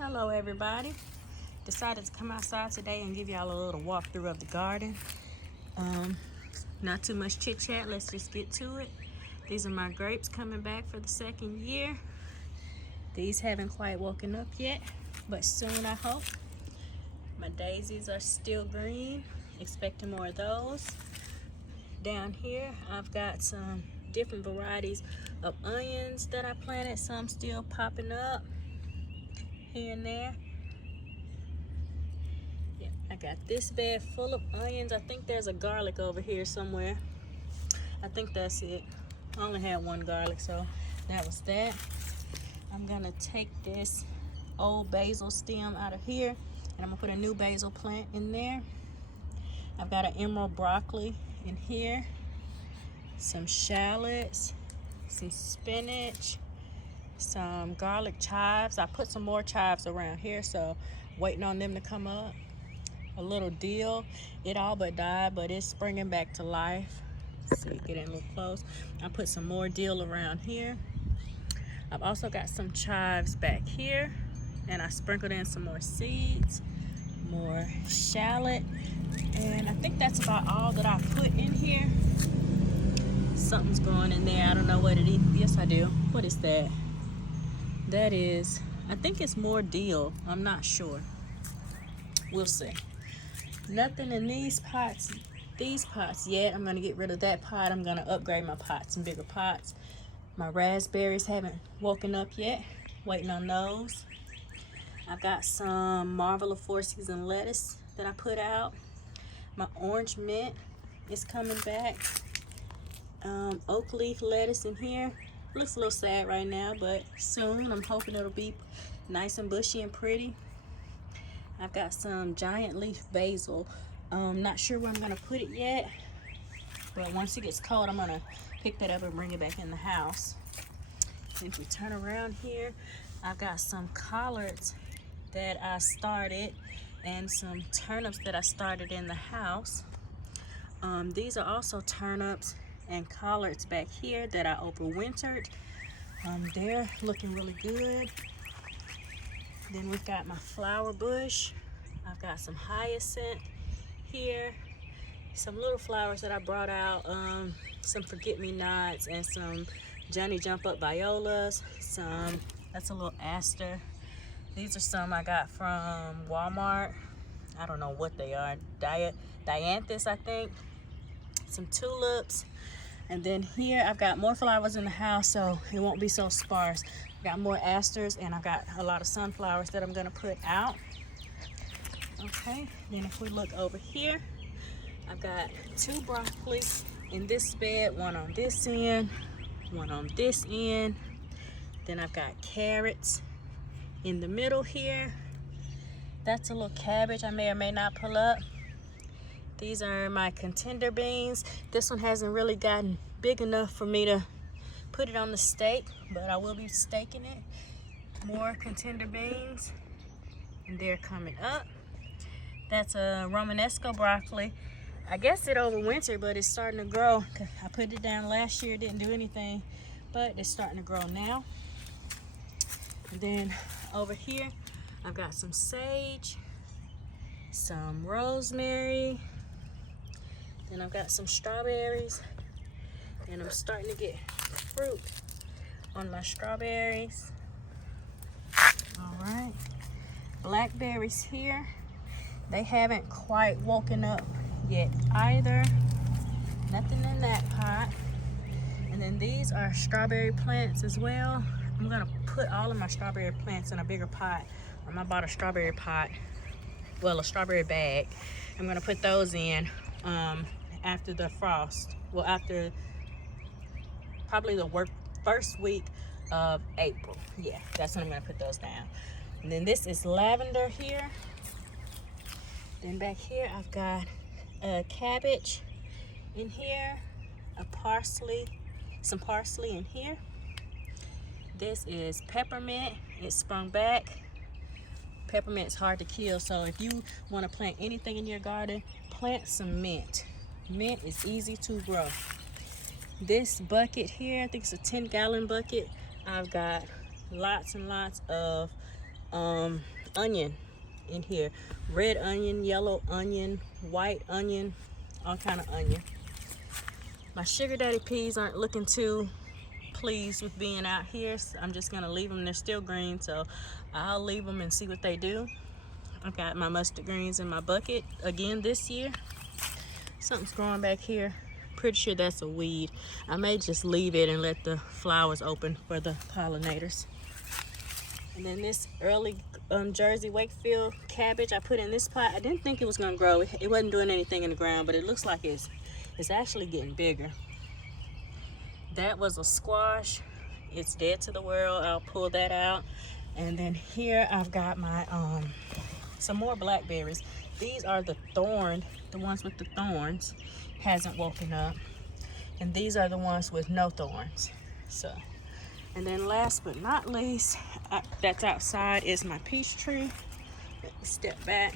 Hello everybody. Decided to come outside today and give y'all a little walkthrough of the garden. Not too much chit chat, let's just get to it. These are my grapes coming back for the second year. These haven't quite woken up yet, but soon I hope. My daisies are still green, expecting more of those. Down here I've got some different varieties of onions that I planted, some still popping up here and there. Yeah, I got this bed full of onions. I think there's a garlic over here somewhere. I think that's it. I only had one garlic, so that was that. I'm gonna take this old basil stem out of here and I'm gonna put a new basil plant in there. I've got an emerald broccoli in here, some shallots, some spinach, some garlic chives. I put some more chives around here, so waiting on them to come up. A little dill. It all but died, but it's springing back to life. See, get in a little close. I put some more dill around here. I've also got some chives back here, and I sprinkled in some more seeds, more shallot, and I think that's about all that I put in here. Something's growing in there. I don't know what it is. Yes, I do. What is that? That is, I think it's more dill. I'm not sure. We'll see. Nothing in these pots yet. I'm gonna get rid of that pot. I'm gonna upgrade my pots and bigger pots. My raspberries haven't woken up yet. Waiting on those. I've got some Marvel of Four Season lettuce that I put out. My orange mint is coming back. Oak leaf lettuce in here. Looks a little sad right now, but soon I'm hoping it'll be nice and bushy and pretty. I've got some giant leaf basil. Not sure where I'm gonna put it yet, but once it gets cold, I'm gonna pick that up and bring it back in the house. If we turn around here, I've got some collards that I started and some turnips that I started in the house. These are also turnips and collards back here that I overwintered. They're looking really good. Then we've got my flower bush. I've got some hyacinth here, some little flowers that I brought out, some forget-me-nots and some Johnny Jump Up violas, that's a little aster. These are some I got from Walmart. I don't know what they are, dianthus I think. Some tulips. And then here I've got more flowers in the house so it won't be so sparse. I've got more asters and I've got a lot of sunflowers that I'm gonna put out. Okay, then if we look over here, I've got two broccolis in this bed, one on this end, one on this end. Then I've got carrots in the middle here. That's a little cabbage I may or may not pull up. These are my contender beans. This one hasn't really gotten big enough for me to put it on the stake, but I will be staking it. More contender beans, and they're coming up. That's a Romanesco broccoli. I guess it overwintered, but it's starting to grow. I put it down last year, didn't do anything, but it's starting to grow now. And then over here, I've got some sage, some rosemary, then I've got some strawberries, and I'm starting to get fruit on my strawberries. All right, blackberries here. They haven't quite woken up yet either. Nothing in that pot. And then these are strawberry plants as well. I'm gonna put all of my strawberry plants in a bigger pot. I bought a strawberry pot, well, a strawberry bag. I'm gonna put those in after the frost. Well, after probably the first week of April. Yeah, that's when I'm gonna put those down. And then this is lavender here. Then back here, I've got a cabbage in here, a parsley, some parsley in here. This is peppermint. It sprung back. Peppermint's hard to kill, so if you want to plant anything in your garden, plant some mint. Mint is easy to grow. This bucket here, I think it's a 10-gallon bucket. I've got lots and lots of onion in here. Red onion, yellow onion, white onion, all kind of onion. My sugar daddy peas aren't looking too pleased with being out here, so I'm just gonna leave them. They're still green, so I'll leave them and see what they do. I've got my mustard greens in my bucket again this year. Something's growing back here. Pretty sure that's a weed. I may just leave it and let the flowers open for the pollinators. And then this early Jersey Wakefield cabbage I put in this pot. I didn't think it was gonna grow. It wasn't doing anything in the ground, but it looks like it's actually getting bigger. That was a squash. It's dead to the world. I'll pull that out. And then here I've got my some more blackberries. These are the thorned, the ones with the thorns. Hasn't woken up. And these are the ones with no thorns. So, and then last but not least, that's outside is my peach tree. Let me step back.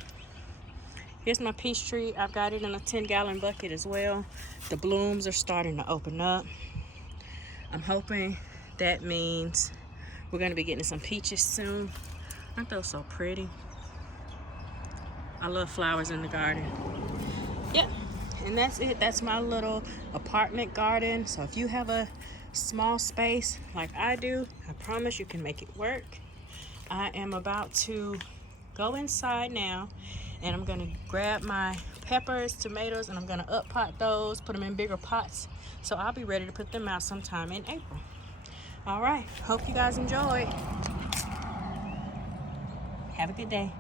Here's my peach tree. I've got it in a 10-gallon bucket as well. The blooms are starting to open up. I'm hoping that means we're gonna be getting some peaches soon. Aren't those so pretty? I love flowers in the garden. Yep, and that's it. That's my little apartment garden. So if you have a small space like I do, I promise you can make it work. I am about to go inside now, and I'm gonna grab my peppers, tomatoes, and I'm gonna up pot those, put them in bigger pots. So I'll be ready to put them out sometime in April. All right, hope you guys enjoyed. Have a good day.